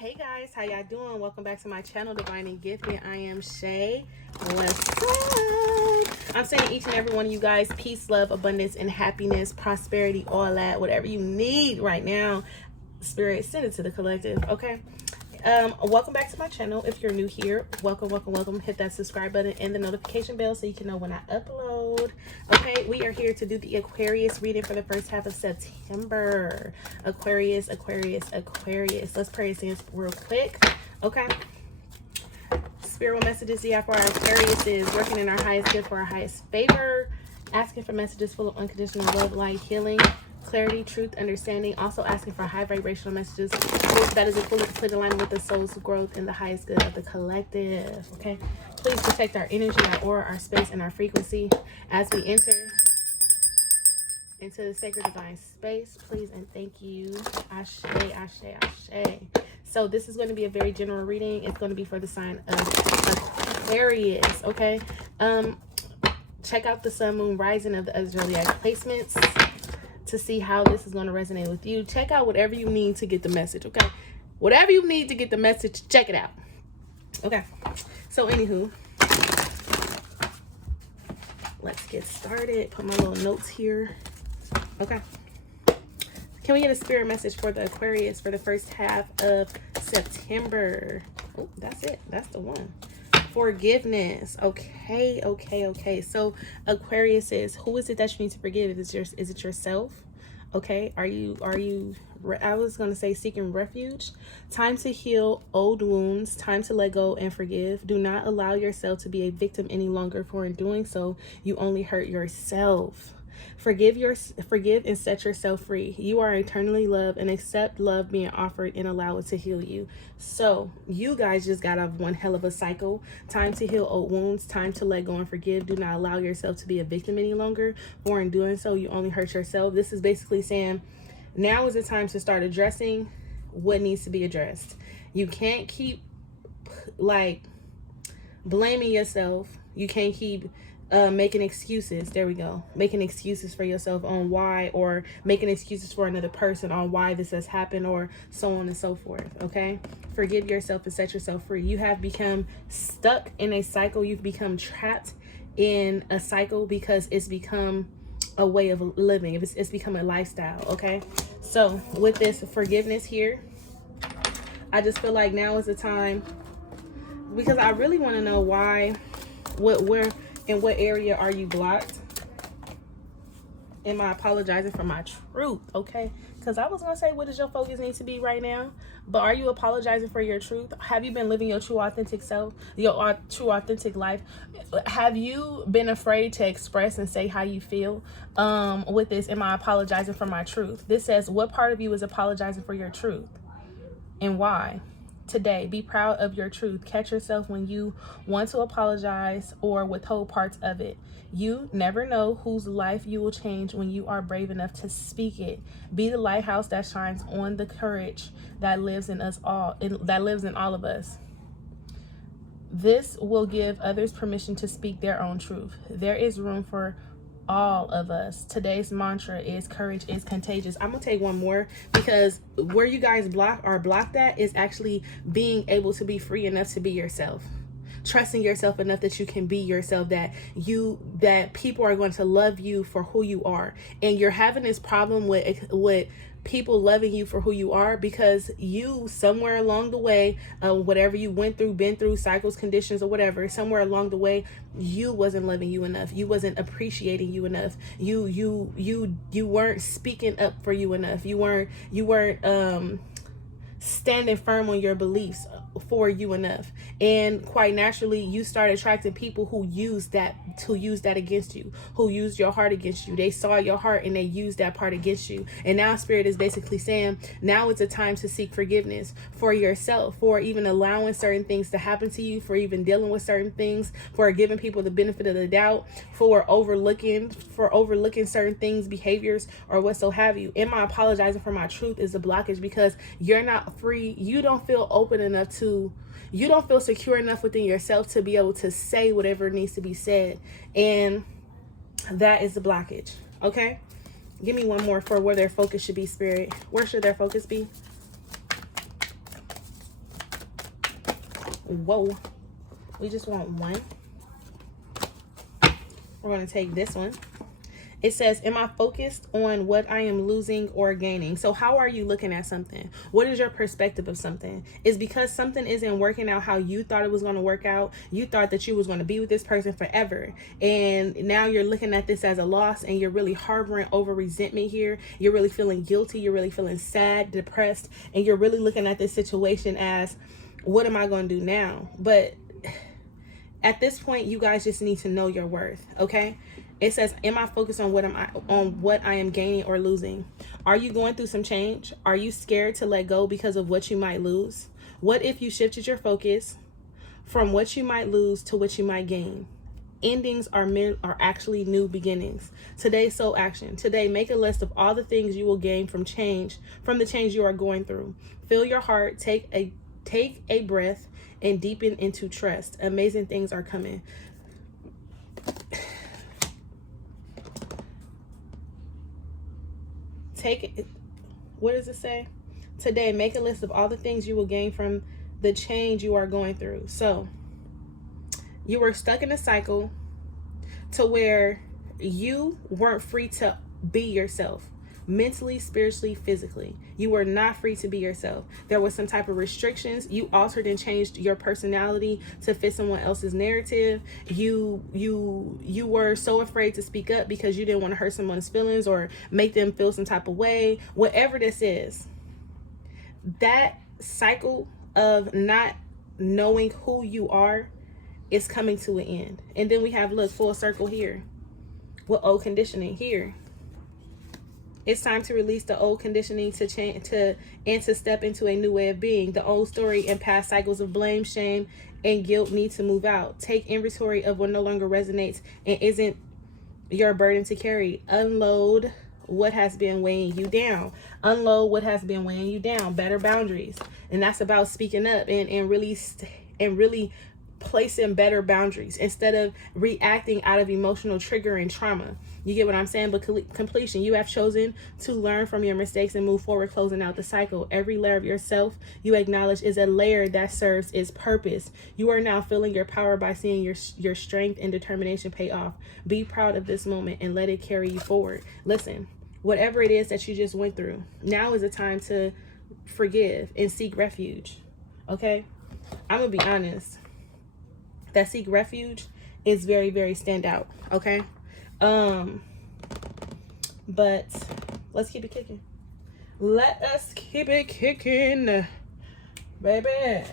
Hey guys, how y'all doing? Welcome back to my channel, Divine and Gifted. I am Shay. What's up? I'm sending each and every one of you guys peace, love, abundance, and happiness, prosperity, all that, whatever you need right now. Spirit, send it to the collective, okay? Welcome back to my channel. If you're new here, welcome. Hit that subscribe button and the notification bell so you can know when I upload. Okay, we are here to do the Aquarius reading for the first half of September. Aquarius. Let's pray this real quick. Okay. Spiritual messages for our Aquarius is working in our highest good for our highest favor. Asking for messages full of unconditional love, light, healing, clarity, truth, understanding. Also asking for high vibrational messages that is in full and complete alignment with the soul's growth and the highest good of the collective. Okay, please protect our energy, our aura, our space, and our frequency as we enter into the sacred divine space. Please and thank you. Ashe, ashe, ashe. So this is going to be a very general reading. It's going to be for the sign of Aquarius. Okay, check out the sun, moon, rising of the zodiac placements to see how this is going to resonate with you. Check out whatever you need to get the message, okay? Whatever you need to get the message, check it out. Okay, so anywho, let's get started. Put my little notes here. Okay. Can we get a spirit message for the Aquarius for the first half of September? Oh, that's it. That's the one. Forgiveness. Okay. So Aquarius is, who is it that you need to forgive? Is it yourself? Okay. Are you I was going to say seeking refuge. Time to heal old wounds. Time to let go and forgive. Do not allow yourself to be a victim any longer, for in doing so, you only hurt yourself. Forgive and set yourself free. You are eternally loved, and accept love being offered and allow it to heal you. So you guys just got off one hell of a cycle. Time to heal old wounds. Time to let go and forgive. Do not allow yourself to be a victim any longer, for in doing so, you only hurt yourself. This is basically saying now is the time to start addressing what needs to be addressed. You can't keep like blaming yourself. You can't keep making excuses. There we go. Making excuses for yourself on why, or making excuses for another person on why this has happened, or so on and so forth. Okay, forgive yourself and set yourself free. You have become stuck in a cycle. You've become trapped in a cycle because it's become a way of living. It's become a lifestyle. Okay, so with this forgiveness here, I just feel like now is the time, because I really want to know why, where in what area are you blocked? Am I apologizing for my truth? Okay, because I was gonna say, what does your focus need to be right now? But are you apologizing for your truth? Have you been living your true authentic self, your true authentic life? Have you been afraid to express and say how you feel? With this, am I apologizing for my truth? This says, what part of you is apologizing for your truth and why? Today, be proud of your truth. Catch yourself when you want to apologize or withhold parts of it. You never know whose life you will change when you are brave enough to speak it. Be the lighthouse that shines on the courage that lives in us all, that lives in all of us. This will give others permission to speak their own truth. There is room for all of us. Today's mantra is courage is contagious. I'm gonna take one more, because where you guys are blocked at is actually being able to be free enough to be yourself, trusting yourself enough that you can be yourself, that people are going to love you for who you are. And you're having this problem with people loving you for who you are because you, somewhere along the way, whatever you went through, been through, cycles, conditions, or whatever, somewhere along the way, you wasn't loving you enough. You wasn't appreciating you enough. You weren't speaking up for you enough. You weren't standing firm on your beliefs for you enough. And quite naturally, you start attracting people who use that against you, who used your heart against you. They saw your heart and they used that part against you. And now Spirit is basically saying, now it's a time to seek forgiveness for yourself, for even allowing certain things to happen to you, for even dealing with certain things, for giving people the benefit of the doubt, for overlooking certain things, behaviors, or what so have you. Am I apologizing for my truth is a blockage because you're not free. You don't feel open enough to, you don't feel secure enough within yourself to be able to say whatever needs to be said. And that is the blockage. Okay, give me one more for where their focus should be, Spirit. Where should their focus be? Whoa. We just want one. We're going to take this one. It says, am I focused on what I am losing or gaining? So how are you looking at something? What is your perspective of something? Is because something isn't working out how you thought it was going to work out. You thought that you was going to be with this person forever. And now you're looking at this as a loss, and you're really harboring over resentment here. You're really feeling guilty. You're really feeling sad, depressed, and you're really looking at this situation as, what am I going to do now? But at this point, you guys just need to know your worth, okay? It says, am I focused on what I am gaining or losing? Are you going through some change? Are you scared to let go because of what you might lose? What if you shifted your focus from what you might lose to what you might gain? Endings are actually new beginnings. Today's soul action. Today, make a list of all the things you will gain from the change you are going through. Fill your heart, take a breath, and deepen into trust. Amazing things are coming. What does it say? Today, make a list of all the things you will gain from the change you are going through. So, you were stuck in a cycle to where you weren't free to be yourself. Mentally, spiritually, physically. You were not free to be yourself. There was some type of restrictions. You altered and changed your personality to fit someone else's narrative. You were so afraid to speak up because you didn't want to hurt someone's feelings or make them feel some type of way. Whatever this is, that cycle of not knowing who you are is coming to an end. And then we have, look, full circle here with old conditioning here. It's time to release the old conditioning to step into a new way of being. The old story and past cycles of blame, shame, and guilt need to move out. Take inventory of what no longer resonates and isn't your burden to carry. Unload what has been weighing you down. Unload what has been weighing you down. Better boundaries. And that's about speaking up and really placing better boundaries instead of reacting out of emotional trigger and trauma. You get what I'm saying? But completion, you have chosen to learn from your mistakes and move forward, closing out the cycle. Every layer of yourself you acknowledge is a layer that serves its purpose. You are now feeling your power by seeing your strength and determination pay off. Be proud of this moment and let it carry you forward. Listen, whatever it is that you just went through, now is the time to forgive and seek refuge. Okay? I'm going to be honest. That seek refuge is very, very standout. Okay? But let's keep it kicking. Let us keep it kicking, baby.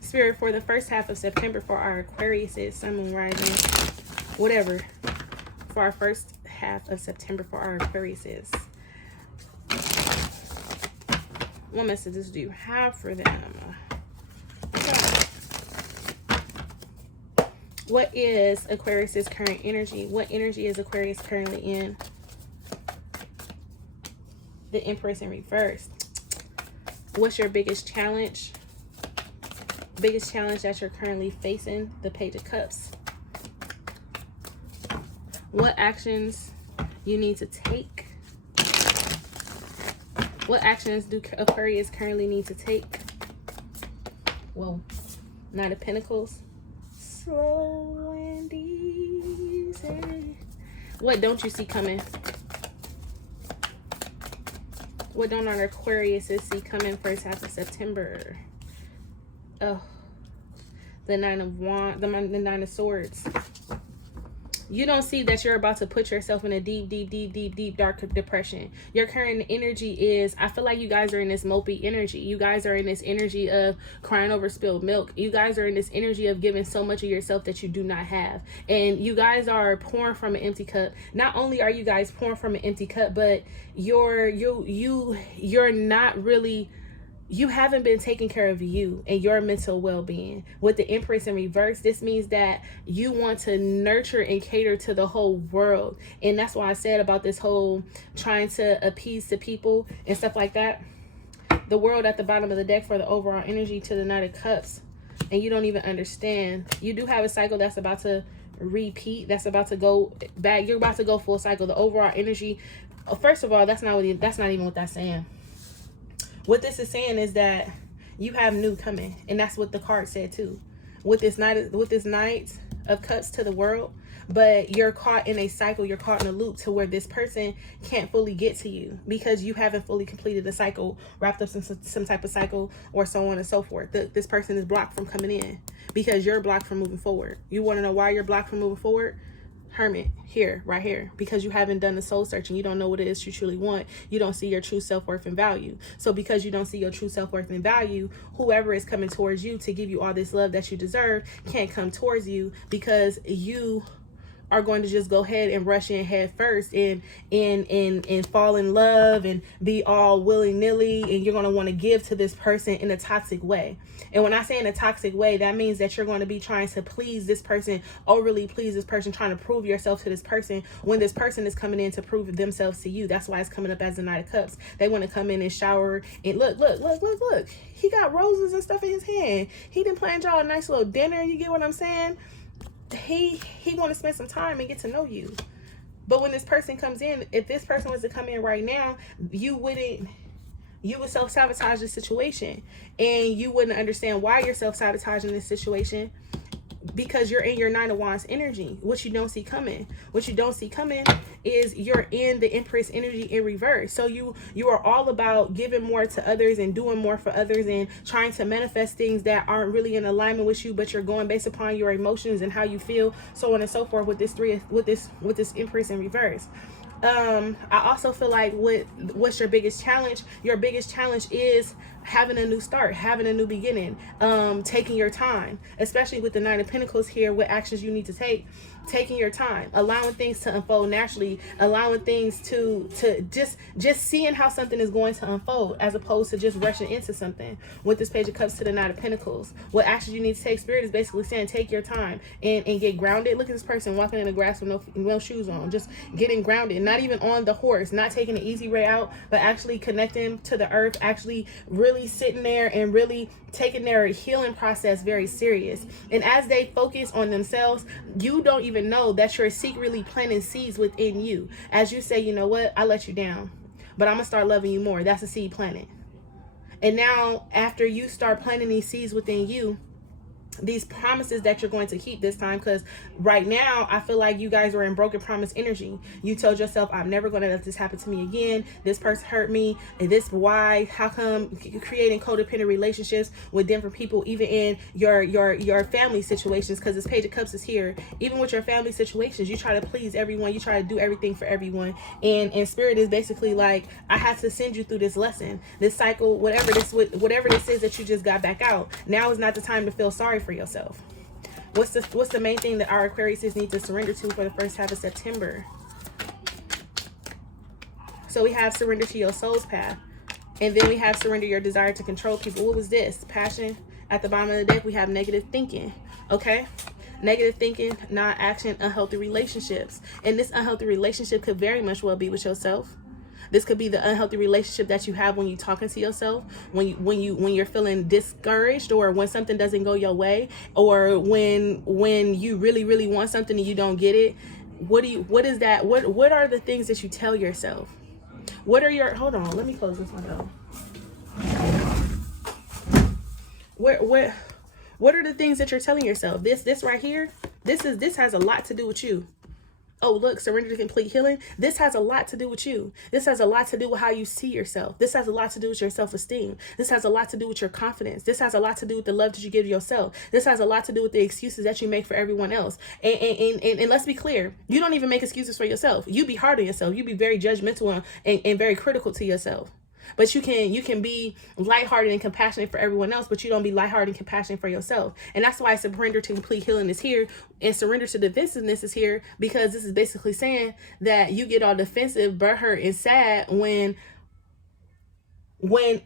Spirit, for the first half of September for our Aquarius, Sun, Moon, Rising, whatever. For our first half of September for our Aquarius, what messages do you have for them? What is Aquarius's current energy? What energy is Aquarius currently in? The Empress in reverse. What's your biggest challenge? Biggest challenge that you're currently facing? The Page of Cups. What actions you need to take? What actions do Aquarius currently need to take? Whoa. Knight of Pentacles. Slow and easy. What don't you see coming? What don't our Aquarius see coming first half of September? Oh, the Nine of Wands, the Nine of Swords. You don't see that you're about to put yourself in a deep, dark depression. Your current energy is, I feel like you guys are in this mopey energy. You guys are in this energy of crying over spilled milk. You guys are in this energy of giving so much of yourself that you do not have. And you guys are pouring from an empty cup. Not only are you guys pouring from an empty cup, but you're not really... You haven't been taking care of you and your mental well-being. With the Empress in reverse, this means that you want to nurture and cater to the whole world. And that's why I said about this whole trying to appease the people and stuff like that. The world at the bottom of the deck for the overall energy to the Knight of Cups. And you don't even understand. You do have a cycle that's about to repeat. That's about to go back. You're about to go full cycle. The overall energy. First of all, that's not even what that's saying. What this is saying is that You have new coming. And that's what the card said too. With this Knight of Cups to the World, but you're caught in a cycle, you're caught in a loop to where this person can't fully get to you because you haven't fully completed the cycle, wrapped up some type of cycle, or so on and so forth. This person is blocked from coming in because you're blocked from moving forward. You want to know why you're blocked from moving forward? Hermit, here, right here, because you haven't done the soul searching. You don't know what it is you truly want. You don't see your true self-worth and value. So because you don't see your true self-worth and value, whoever is coming towards you to give you all this love that you deserve can't come towards you because you are going to just go ahead and rush in head first and fall in love and be all willy-nilly, and you're going to want to give to this person in a toxic way. And when I say in a toxic way, that means that you're going to be trying to please this person, overly please this person, trying to prove yourself to this person when this person is coming in to prove themselves to you. That's why it's coming up as the Knight of Cups. They want to come in and shower and look. He got roses and stuff in his hand. He done planned y'all a nice little dinner. You get what I'm saying? He want to spend some time and get to know you. But when this person comes in, if this person was to come in right now, you would self-sabotage the situation, and you wouldn't understand why you're self-sabotaging this situation because you're in your Nine of Wands energy. What you don't see coming is you're in the Empress energy in reverse. So you are all about giving more to others and doing more for others and trying to manifest things that aren't really in alignment with you, but you're going based upon your emotions and how you feel, so on and so forth with this Empress in reverse. I also feel like what's your biggest challenge? Your biggest challenge is having a new start, having a new beginning, taking your time, especially with the Nine of Pentacles here, what actions you need to take, taking your time, allowing things to unfold naturally, allowing things to just seeing how something is going to unfold as opposed to just rushing into something. With this Page of Cups to the Knight of Pentacles, what actions you need to take, Spirit is basically saying take your time and get grounded. Look at this person walking in the grass with no shoes on, just getting grounded, not even on the horse, not taking the easy way out, but actually connecting to the earth, actually really sitting there and really taking their healing process very serious. And as they focus on themselves, you don't even know that you're secretly planting seeds within you. As you say, you know what, I let you down, but I'm gonna start loving you more. That's a seed planted. And now after you start planting these seeds within you, these promises that you're going to keep this time, because right now I feel like you guys are in broken promise energy. You told yourself, I'm never going to let this happen to me again. This person hurt me, and this why. How come you're creating codependent relationships with different people, even in your family situations? Because this Page of Cups is here. Even with your family situations, you try to please everyone, you try to do everything for everyone, and Spirit is basically like, I have to send you through this lesson, this cycle, whatever this is that you just got back out. Now is not the time to feel sorry for yourself. What's the main thing that our Aquariuses need to surrender to for the first half of September? So we have surrender to your soul's path, and then we have surrender your desire to control people. What was this? Passion. At the bottom of the deck we have negative thinking. Okay, negative thinking, non-action, unhealthy relationships. And this unhealthy relationship could very much well be with yourself. This could be the unhealthy relationship that you have when you're talking to yourself, when you're feeling discouraged, or when something doesn't go your way, or when you really want something and you don't get it. What is that? What are the things that you tell yourself? What are your, hold on, let me close this one out. What are the things that you're telling yourself? This right here, this has a lot to do with you. Oh, look, surrender to complete healing. This has a lot to do with you. This has a lot to do with how you see yourself. This has a lot to do with your self-esteem. This has a lot to do with your confidence. This has a lot to do with the love that you give yourself. This has a lot to do with the excuses that you make for everyone else. And let's be clear, you don't even make excuses for yourself. You be hard on yourself. You be very judgmental and very critical to yourself. But you can be lighthearted and compassionate for everyone else, but you don't be lighthearted and compassionate for yourself. And that's why surrender to complete healing is here, and surrender to defensiveness is here, because this is basically saying that you get all defensive, butthurt, and sad when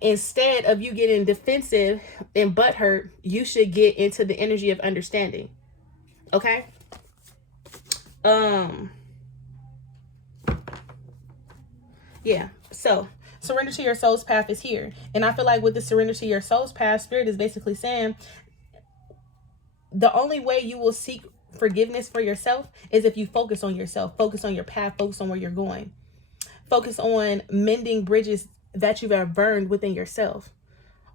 instead of you getting defensive and butthurt, you should get into the energy of understanding. Okay? Yeah. So surrender to your soul's path is here. And I feel like with the surrender to your soul's path, Spirit is basically saying the only way you will seek forgiveness for yourself is if you focus on yourself, focus on your path, focus on where you're going, focus on mending bridges that you've burned within yourself.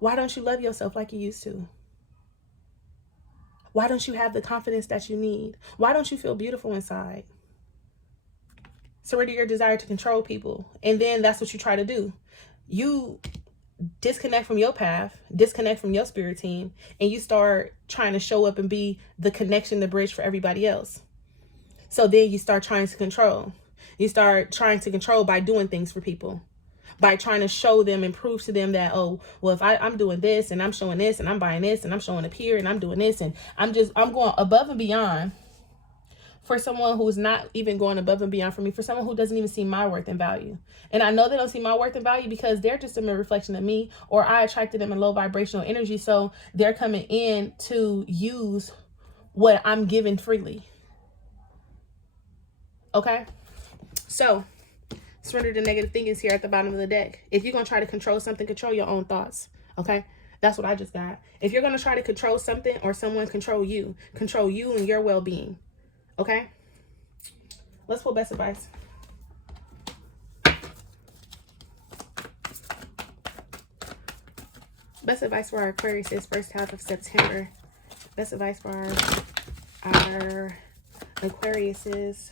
Why don't you love yourself like you used to? Why don't you have the confidence that you need? Why don't you feel beautiful inside? Surrender your desire to control people. And then that's what you try to do. You disconnect from your path, disconnect from your spirit team, and you start trying to show up and be the connection, the bridge for everybody else. So then you start trying to control. You start trying to control by doing things for people, by trying to show them and prove to them that, oh, well, if I'm doing this and I'm showing this and I'm buying this and I'm showing up here and I'm doing this and I'm going above and beyond for someone who's not even going above and beyond for me, for someone who doesn't even see my worth and value. And I know they don't see my worth and value because they're just a mere reflection of me, or I attracted them in low vibrational energy. So they're coming in to use what I'm giving freely. Okay? So surrender to negative thinkings here at the bottom of the deck. If you're going to try to control something, control your own thoughts. Okay? That's what I just got. If you're going to try to control something or someone, control you and your well-being. Okay? Let's pull best advice. Best advice for our Aquarius is first half of September. Best advice for our Aquarius is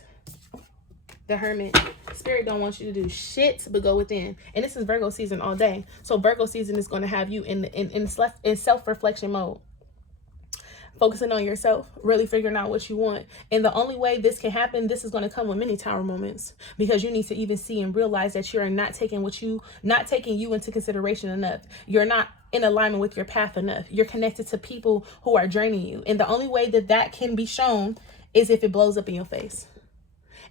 the Hermit. Spirit don't want you to do shit but go within. And this is Virgo season all day. So Virgo season is going to have you in self-reflection mode. Focusing on yourself, really figuring out what you want. And the only way this can happen, this is going to come with many tower moments, because you need to even see and realize that you're not taking you into consideration enough. You're not in alignment with your path enough. You're connected to people who are draining you. And the only way that can be shown is if it blows up in your face.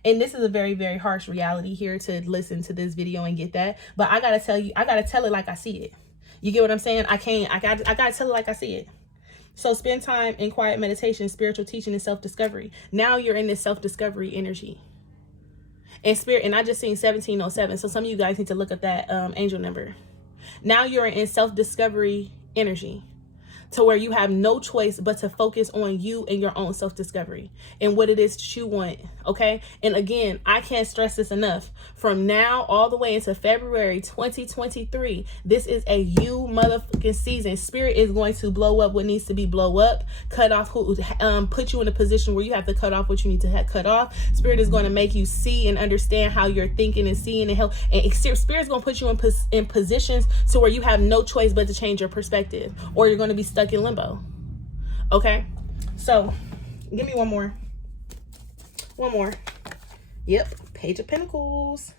And this is a very, very harsh reality here to listen to this video and get that. But I got to tell you, I got to tell it like I see it. You get what I'm saying? I got to tell it like I see it. So spend time in quiet meditation, spiritual teaching, and self-discovery. Now you're in this self-discovery energy. And spirit, and I just seen 1707. So some of you guys need to look at that angel number. Now you're in self-discovery energy, to where you have no choice but to focus on you and your own self-discovery and what it is that you want. Okay. And again, I can't stress this enough. From now all the way into February 2023, this is a you motherfucking season. Spirit is going to blow up what needs to be blow up, put you in a position where you have to cut off what you need to cut off. Spirit is going to make you see and understand how you're thinking and seeing and help. And Spirit's going to put you in positions to where you have no choice but to change your perspective, or you're going to be stuck in limbo. Okay, so give me one more. Yep, Page of Pentacles.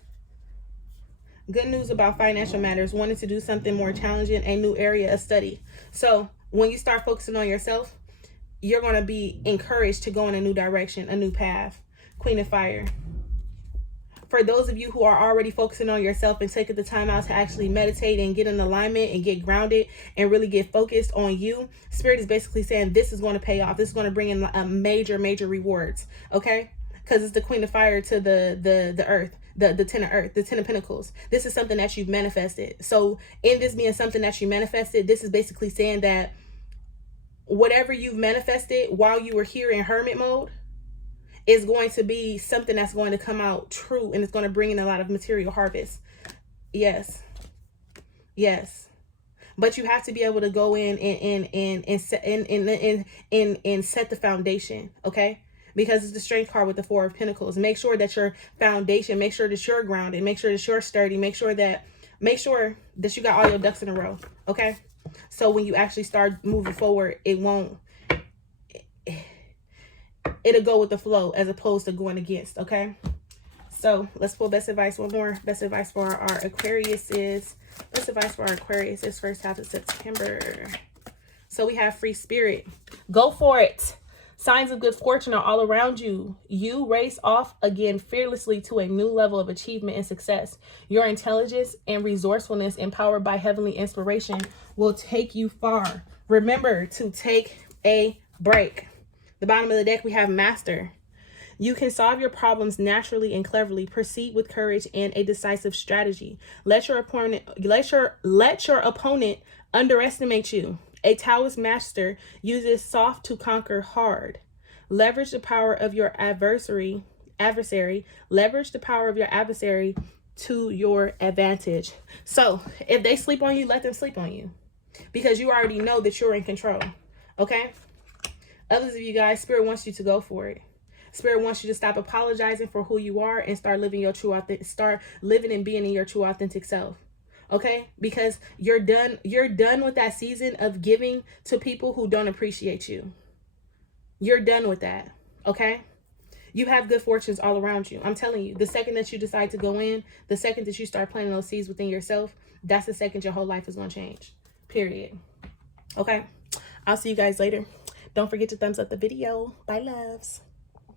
Good news about financial matters. Wanting to do something more challenging, a new area of study. So when you start focusing on yourself, you're going to be encouraged to go in a new direction, a new path. Queen of Fire. For those of you who are already focusing on yourself and taking the time out to actually meditate and get in alignment and get grounded and really get focused on you, Spirit is basically saying this is going to pay off. This is going to bring in a major rewards. Okay? Because it's the Queen of Fire to the earth. The Ten of Earth, the Ten of Pentacles. This is something that you've manifested. So in this being something that you manifested, this is basically saying that whatever you've manifested while you were here in hermit mode is going to be something that's going to come out true, and it's going to bring in a lot of material harvest. Yes. But you have to be able to go in and set the foundation, okay? Because it's the Strength card with the Four of Pentacles. Make sure that your foundation, make sure that you're grounded, make sure that you're sturdy, make sure that you got all your ducks in a row, okay? So when you actually start moving forward, it'll go with the flow as opposed to going against, okay? So let's pull best advice one more. Best advice for our Aquarius is first half of September. So we have free spirit. Go for it. Signs of good fortune are all around you. You race off again fearlessly to a new level of achievement and success. Your intelligence and resourcefulness, empowered by heavenly inspiration, will take you far. Remember to take a break. The bottom of the deck, we have Master. You can solve your problems naturally and cleverly. Proceed with courage and a decisive strategy. Let your opponent underestimate you. A Taoist master uses soft to conquer hard. Leverage the power of your adversary. Leverage the power of your adversary to your advantage. So if they sleep on you, let them sleep on you. because you already know that you're in control. Okay? Others of you guys, Spirit wants you to go for it. Spirit wants you to stop apologizing for who you are and start living your true start living and being in your true authentic self. Okay? Because you're done with that season of giving to people who don't appreciate you. You're done with that. Okay? You have good fortunes all around you. I'm telling you, the second that you decide to go in, the second that you start planting those seeds within yourself, that's the second your whole life is going to change. Period. Okay? I'll see you guys later. Don't forget to thumbs up the video. Bye, loves.